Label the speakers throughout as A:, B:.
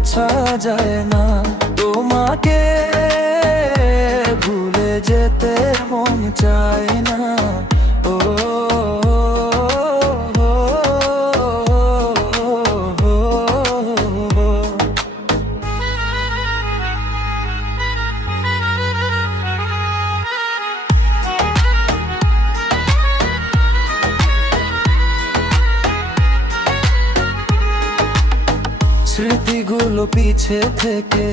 A: মোছা যায় না। তোমাকে ভুলে যেতে মন চায় না। স্মৃতিগুলো পিছে থেকে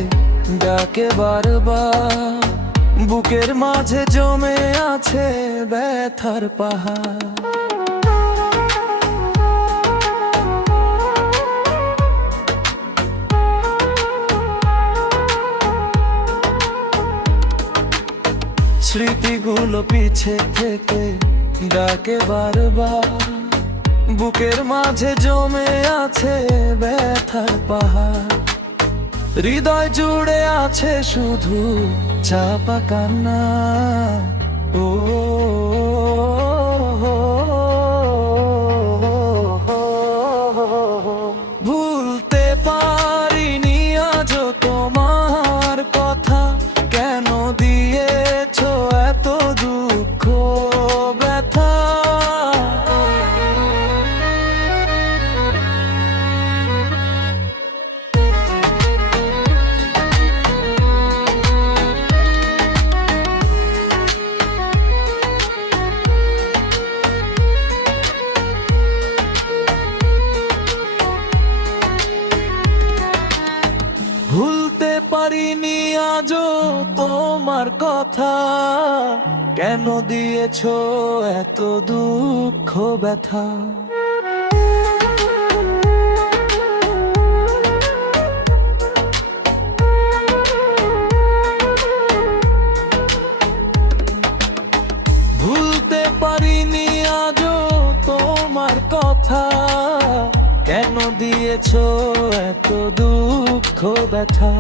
A: ডাকে বারবার। বুকের মাঝে জমে আছে ব্যথার পাহাড়। স্মৃতিগুলো পিছে থেকে ডাকে বারবার। বুকের মাঝে জমে আছে ব্যথার পাহাড়। হৃদয় জুড়ে আছে শুধু চাপা কান্না। ও আজও তোমার কথা। কেন দিয়েছ এত দুঃখ ব্যথা? ভুলতে পারিনি আজও তোমার কথা। কেন দিয়েছ এত দুঃখ ব্যথা?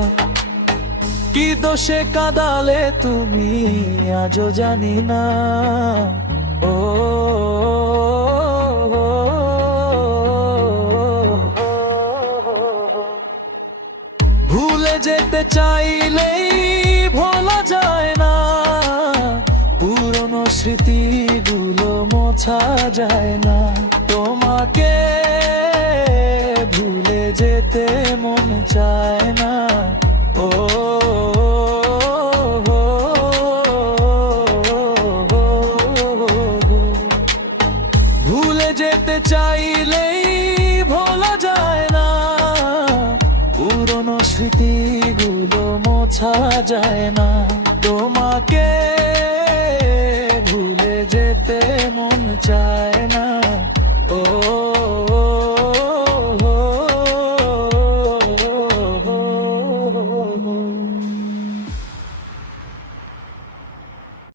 A: কি দোষে কাদালে তুমি আজও জানি না। ও। ভুলে যেতে চাইলেই ভোলা যায় না। পুরনো স্মৃতিগুলো মোছা যায় না। তোমাকে ভুলে যেতে মন চায় না। চাইলেই ভোলা যায় না। পুরনো স্মৃতিগুলো মোছা যায় না। তোমাকে ভুলে যেতে মন চায়।